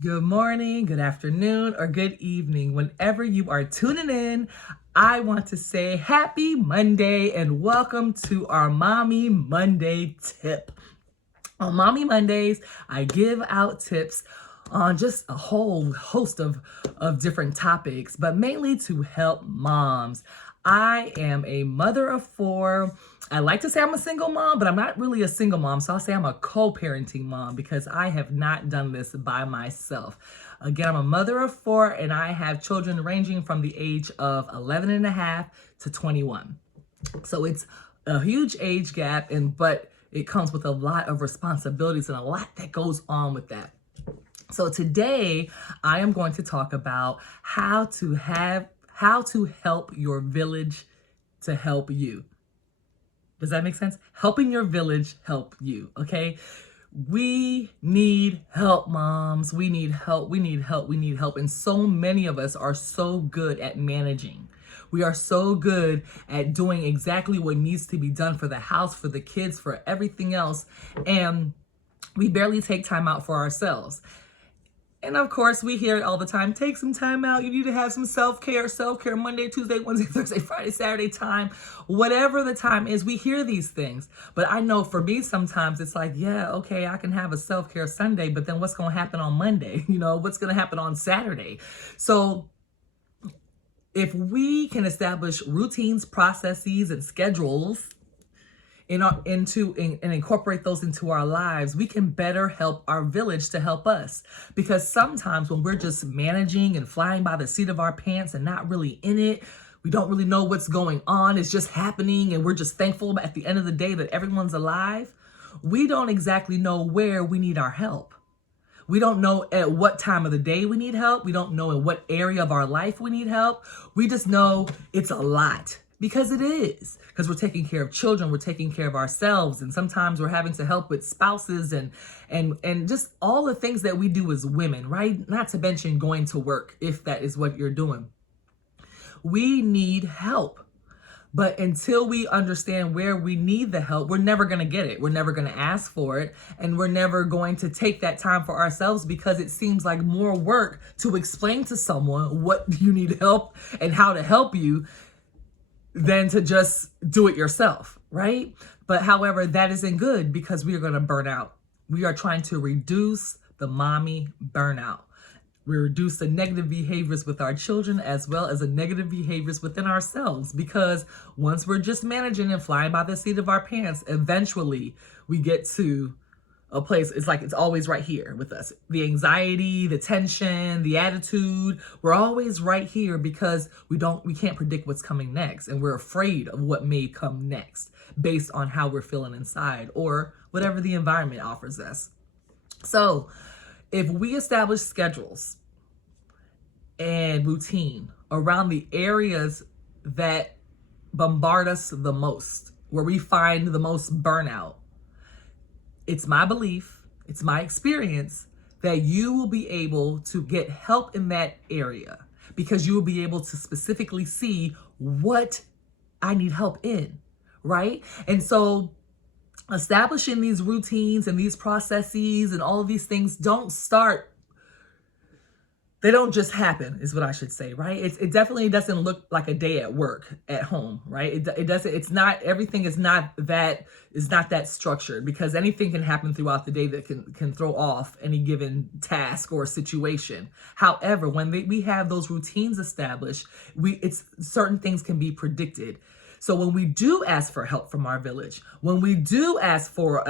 Good morning, good afternoon, or good evening. Whenever you are tuning in, I want to say happy Monday and welcome to our Mommy Monday tip. On Mommy Mondays, I give out tips on just a whole host of different topics, but mainly to help moms. I am a mother of four. I like to say I'm a single mom, but I'm not really a single mom. So I'll say I'm a co-parenting mom because I have not done this by myself. Again, I'm a mother of four and I have children ranging from the age of 11 and a half to 21. So it's a huge age gap, but it comes with a lot of responsibilities and a lot that goes on with that. So today I am going to talk about how to help your village to help you. Does that make sense? Helping your village help you, okay? We need help, moms. We need help. We need help. We need help. And so many of us are so good at managing. We are so good at doing exactly what needs to be done for the house, for the kids, for everything else. And we barely take time out for ourselves. And of course, we hear it all the time. Take some time out. You need to have some self-care Monday, Tuesday, Wednesday, Thursday, Friday, Saturday time. Whatever the time is, we hear these things. But I know for me, sometimes it's like, yeah, okay, I can have a self-care Sunday, but then what's going to happen on Monday? What's going to happen on Saturday? So if we can establish routines, processes, and schedules and incorporate those into our lives, we can better help our village to help us. Because sometimes when we're just managing and flying by the seat of our pants and not really in it, we don't really know what's going on. It's just happening and we're just thankful at the end of the day that everyone's alive. We don't exactly know where we need our help. We don't know at what time of the day we need help. We don't know in what area of our life we need help. We just know it's a lot. Because it is. Because we're taking care of children, we're taking care of ourselves, and sometimes we're having to help with spouses and just all the things that we do as women, right? Not to mention going to work, if that is what you're doing. We need help. But until we understand where we need the help, we're never going to get it. We're never going to ask for it. And we're never going to take that time for ourselves because it seems like more work to explain to someone what you need help and how to help you than to just do it yourself, right? But however, that isn't good because we are going to burn out. We are trying to reduce the mommy burnout. We reduce the negative behaviors with our children as well as the negative behaviors within ourselves, because once we're just managing and flying by the seat of our pants, eventually we get to a place, it's like it's always right here with us. The anxiety, the tension, the attitude, we're always right here because we can't predict what's coming next, and we're afraid of what may come next based on how we're feeling inside or whatever the environment offers us. So if we establish schedules and routine around the areas that bombard us the most, where we find the most burnout, it's my belief, it's my experience that you will be able to get help in that area because you will be able to specifically see what I need help in, right? And so establishing these routines and these processes and all of these things they don't just happen, is what I should say, right? It definitely doesn't look like a day at work, at home, right? It doesn't, it's not, everything is not that structured, because anything can happen throughout the day that can throw off any given task or situation. However, when we have those routines established, certain things can be predicted. So when we do ask for help from our village, when we do ask for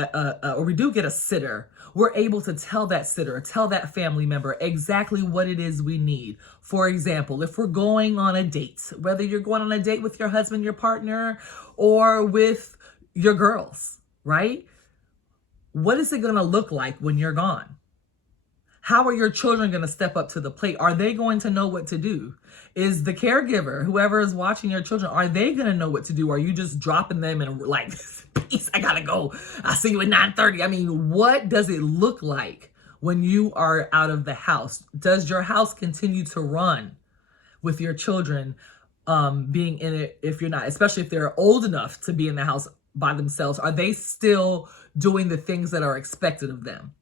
or we do get a sitter, we're able to tell that family member exactly what it is we need. For example, if we're going on a date, whether you're going on a date with your husband, your partner, or with your girls, right? What is it going to look like when you're gone? How are your children going to step up to the plate? Are they going to know what to do? Is the caregiver, whoever is watching your children, are they going to know what to do? Are you just dropping them and like, peace, I got to go. I'll see you at 9:30. I mean, what does it look like when you are out of the house? Does your house continue to run with your children being in it? If you're not, especially if they're old enough to be in the house by themselves, are they still doing the things that are expected of them?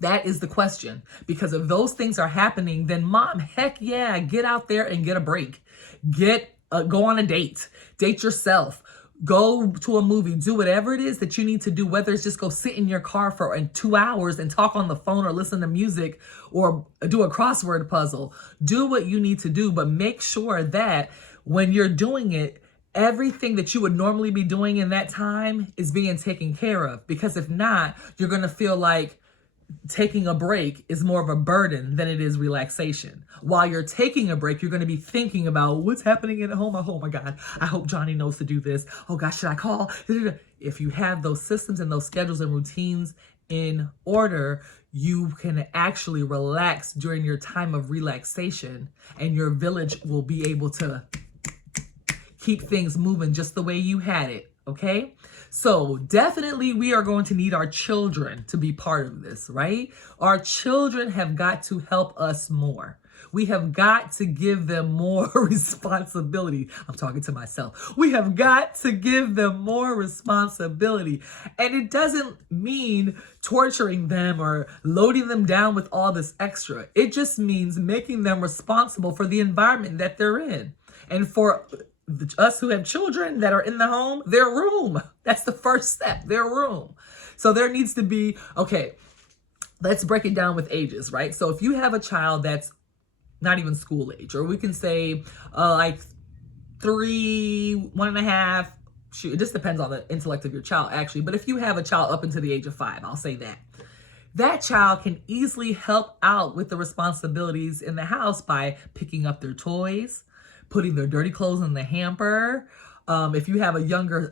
That is the question. Because if those things are happening, then mom, heck yeah, get out there and get a break. Go on a date yourself, go to a movie, do whatever it is that you need to do, whether it's just go sit in your car for 2 hours and talk on the phone or listen to music or do a crossword puzzle. Do what you need to do, but make sure that when you're doing it, everything that you would normally be doing in that time is being taken care of. Because if not, you're going to feel like taking a break is more of a burden than it is relaxation. While you're taking a break, you're going to be thinking about what's happening at home. Oh my God, I hope Johnny knows to do this. Oh gosh, should I call? If you have those systems and those schedules and routines in order, you can actually relax during your time of relaxation, and your village will be able to keep things moving just the way you had it. Okay? So definitely we are going to need our children to be part of this, right? Our children have got to help us more. We have got to give them more responsibility. I'm talking to myself. We have got to give them more responsibility. And it doesn't mean torturing them or loading them down with all this extra. It just means making them responsible for the environment that they're in. And for us who have children that are in the home, their room. That's the first step, their room. So there needs to be, okay, let's break it down with ages, right? So if you have a child that's not even school age, or we can say like 3, 1.5, shoot, it just depends on the intellect of your child actually. But if you have a child up until the age of 5, I'll say that child can easily help out with the responsibilities in the house by picking up their toys, putting their dirty clothes in the hamper. If you have a younger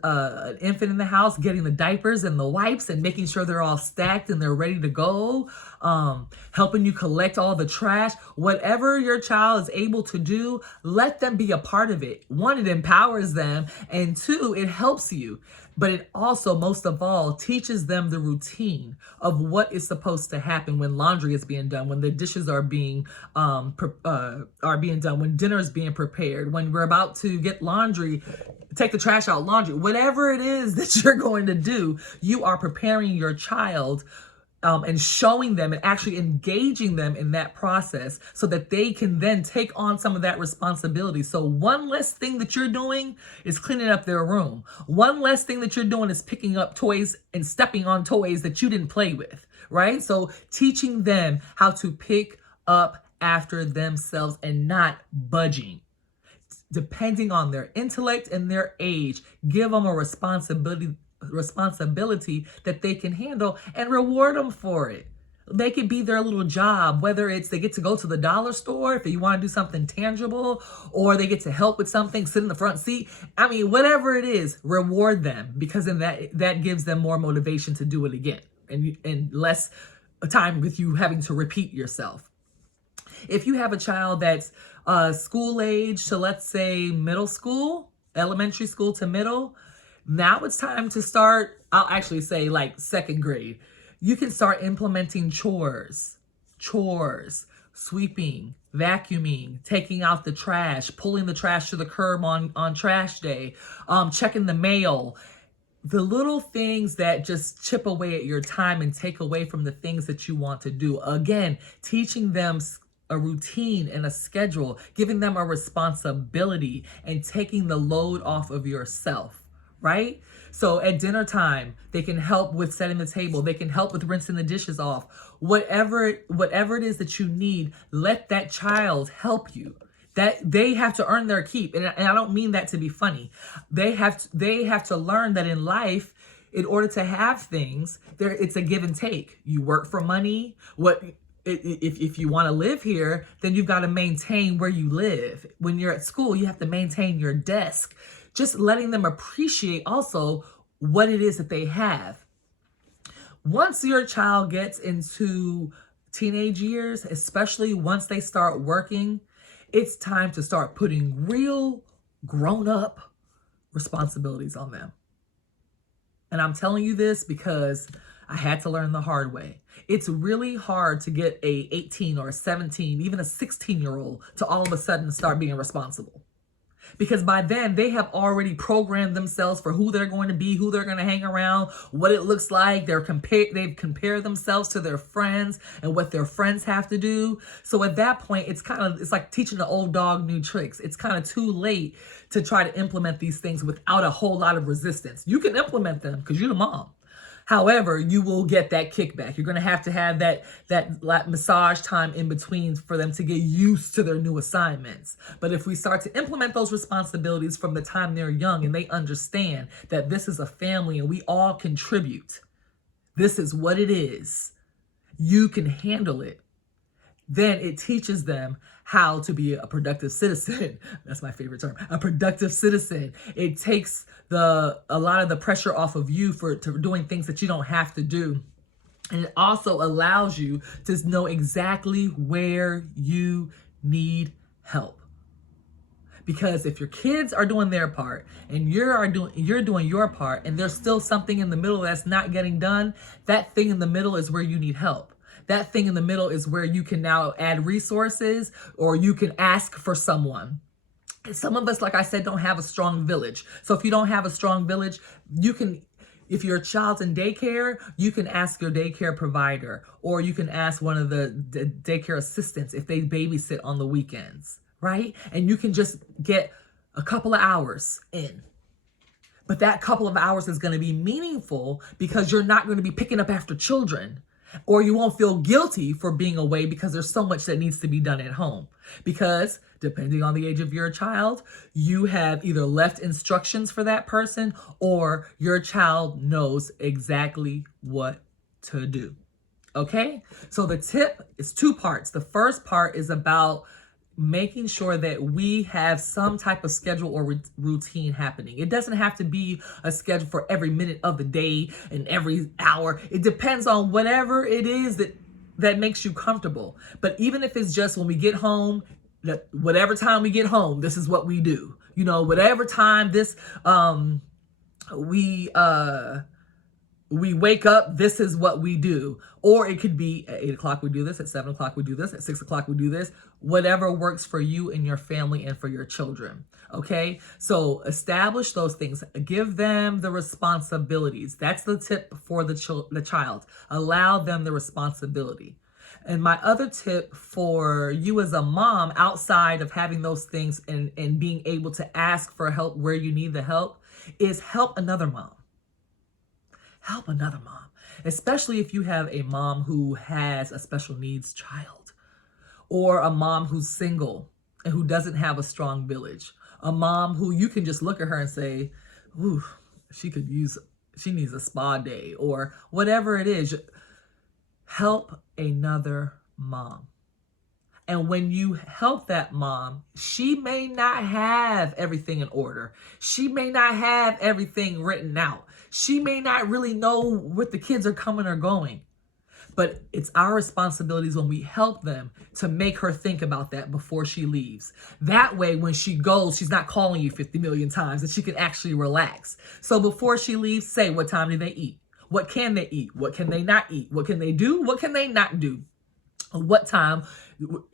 infant in the house, getting the diapers and the wipes and making sure they're all stacked and they're ready to go. Helping you collect all the trash. Whatever your child is able to do, let them be a part of it. 1, it empowers them, and 2, it helps you. But it also, most of all, teaches them the routine of what is supposed to happen when laundry is being done, when the dishes are being done, when dinner is being prepared, when we're about to get laundry, take the trash out, laundry, whatever it is that you're going to do, you are preparing your child and showing them and actually engaging them in that process so that they can then take on some of that responsibility. So one less thing that you're doing is cleaning up their room. One less thing that you're doing is picking up toys and stepping on toys that you didn't play with, right? So teaching them how to pick up after themselves and not budging. Depending on their intellect and their age, give them a responsibility that they can handle and reward them for it. Make it be their little job, whether it's they get to go to the dollar store if you want to do something tangible, or they get to help with something, sit in the front seat. I mean, whatever it is, reward them, because then that gives them more motivation to do it again and less time with you having to repeat yourself. If you have a child that's school age to, let's say, middle school, elementary school to middle, now it's time to start, I'll actually say like 2nd grade. You can start implementing chores, sweeping, vacuuming, taking out the trash, pulling the trash to the curb on trash day, checking the mail. The little things that just chip away at your time and take away from the things that you want to do. Again, teaching them a routine and a schedule, giving them a responsibility and taking the load off of yourself. Right? So at dinner time, they can help with setting the table. They can help with rinsing the dishes off. Whatever it is that you need, let that child help you. That they have to earn their keep. And I don't mean that to be funny. They have to learn that in life, in order to have things, it's a give and take. You work for money. If you want to live here, then you've got to maintain where you live. When you're at school, you have to maintain your desk. Just letting them appreciate also what it is that they have. Once your child gets into teenage years, especially once they start working, it's time to start putting real grown-up responsibilities on them. And I'm telling you this because I had to learn the hard way. It's really hard to get a 18 or a 17, even a 16-year-old to all of a sudden start being responsible. Because by then they have already programmed themselves for who they're going to be, who they're going to hang around, what it looks like. They've compared themselves to their friends and what their friends have to do. So at that point, it's like teaching the old dog new tricks. It's kind of too late to try to implement these things without a whole lot of resistance. You can implement them because you're the mom. However, you will get that kickback. You're going to have that massage time in between for them to get used to their new assignments. But if we start to implement those responsibilities from the time they're young and they understand that this is a family and we all contribute, this is what it is, you can handle it, then it teaches them how to be a productive citizen. That's my favorite term, a productive citizen. It takes a lot of the pressure off of you for doing things that you don't have to do. And it also allows you to know exactly where you need help. Because if your kids are doing their part and you're doing your part and there's still something in the middle that's not getting done, that thing in the middle is where you need help. That thing in the middle is where you can now add resources or you can ask for someone. Some of us, like I said, don't have a strong village. So if you don't have a strong village, if your child's in daycare, you can ask your daycare provider, or you can ask one of the daycare assistants if they babysit on the weekends, right? And you can just get a couple of hours in. But that couple of hours is going to be meaningful because you're not going to be picking up after children. Or you won't feel guilty for being away because there's so much that needs to be done at home. Because depending on the age of your child, you have either left instructions for that person or your child knows exactly what to do. Okay? So the tip is 2 parts. The first part is about making sure that we have some type of schedule or routine happening. It doesn't have to be a schedule for every minute of the day and every hour. It depends on whatever it is that makes you comfortable. But even if it's just when we get home, whatever time we get home, this is what we do. You know, whatever time we wake up, this is what we do. Or it could be at 8 o'clock we do this, at 7 o'clock we do this, at 6 o'clock we do this. Whatever works for you and your family and for your children. Okay? So establish those things. Give them the responsibilities. That's the tip for the child. Allow them the responsibility. And my other tip for you as a mom, outside of having those things and being able to ask for help where you need the help, is help another mom. Help another mom, especially if you have a mom who has a special needs child, or a mom who's single and who doesn't have a strong village, a mom who you can just look at her and say, ooh, she needs a spa day, or whatever it is. Help another mom. And when you help that mom, she may not have everything in order. She may not have everything written out. She may not really know what the kids are coming or going. But it's our responsibilities when we help them to make her think about that before she leaves. That way, when she goes, she's not calling you 50 million times, and she can actually relax. So before she leaves, say, what time do they eat? What can they eat? What can they not eat? What can they do? What can they not do? What time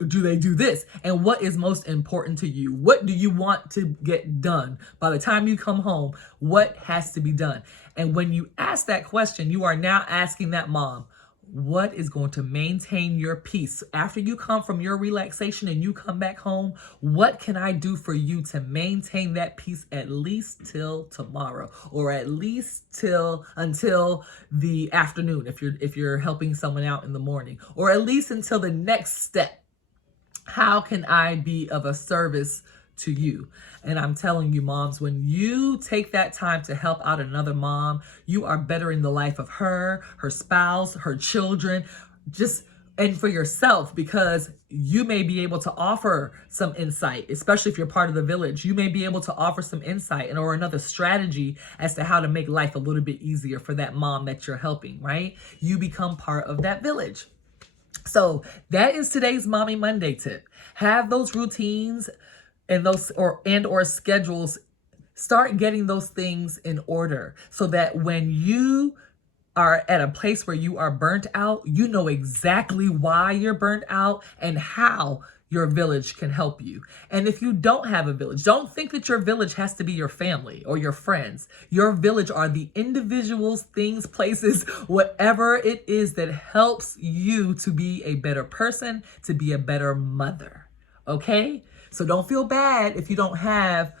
do they do this? And what is most important to you? What do you want to get done? By the time you come home, what has to be done? And when you ask that question, you are now asking that mom, what is going to maintain your peace? After you come from your relaxation and you come back home, what can I do for you to maintain that peace at least till tomorrow, or at least until the afternoon if you're helping someone out in the morning, or at least until the next step? How can I be of a service to you? And I'm telling you, moms, when you take that time to help out another mom, you are bettering the life of her spouse, her children, and for yourself, because you may be able to offer some insight, especially if you're part of the village. You may be able to offer some insight or another strategy as to how to make life a little bit easier for that mom that you're helping, right? You become part of that village. So that is today's Mommy Monday tip. Have those routines and or schedules. Start getting those things in order so that when you are at a place where you are burnt out, you know exactly why you're burnt out and how your village can help you. And if you don't have a village, don't think that your village has to be your family or your friends. Your village are the individuals, things, places, whatever it is that helps you to be a better person, to be a better mother. Okay? So don't feel bad if you don't have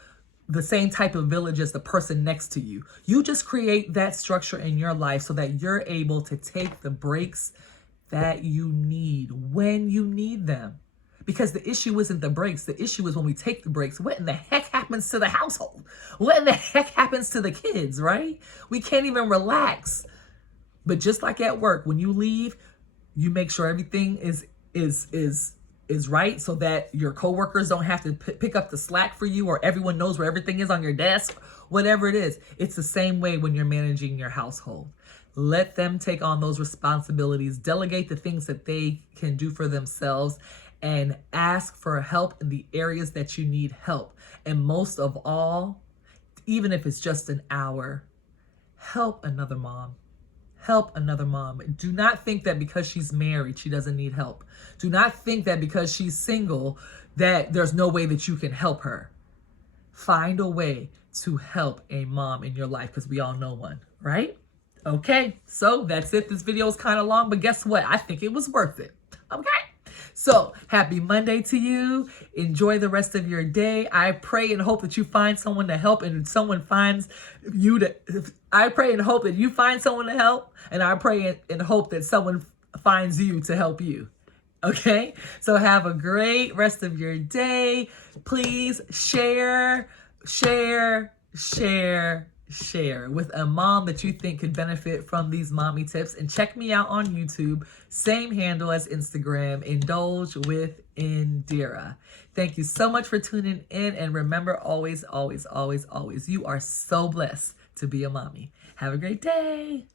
the same type of village as the person next to you. You just create that structure in your life so that you're able to take the breaks that you need when you need them. Because the issue isn't the breaks. The issue is when we take the breaks, what in the heck happens to the household? What in the heck happens to the kids, right? We can't even relax. But just like at work, when you leave, you make sure everything is right so that your coworkers don't have to pick up the slack for you, or everyone knows where everything is on your desk, whatever it is. It's the same way when you're managing your household. Let them take on those responsibilities, delegate the things that they can do for themselves, and ask for help in the areas that you need help. And most of all, even if it's just an hour, help another mom. Help another mom. Do not think that because she's married, she doesn't need help. Do not think that because she's single, that there's no way that you can help her. Find a way to help a mom in your life, because we all know one, right? Okay, so that's it. This video is kind of long, but guess what? I think it was worth it. Okay? So happy Monday to you. Enjoy the rest of your day. I pray and hope that you find someone to help, and someone finds you to. I pray and hope that you find someone to help, and I pray and hope that someone finds you to help you. Okay? So have a great rest of your day. Please share with a mom that you think could benefit from these mommy tips. And check me out on YouTube, same handle as Instagram, Indulge with Indira. Thank you so much for tuning in, and remember, always, always, always, always, you are so blessed to be a mommy. Have a great day.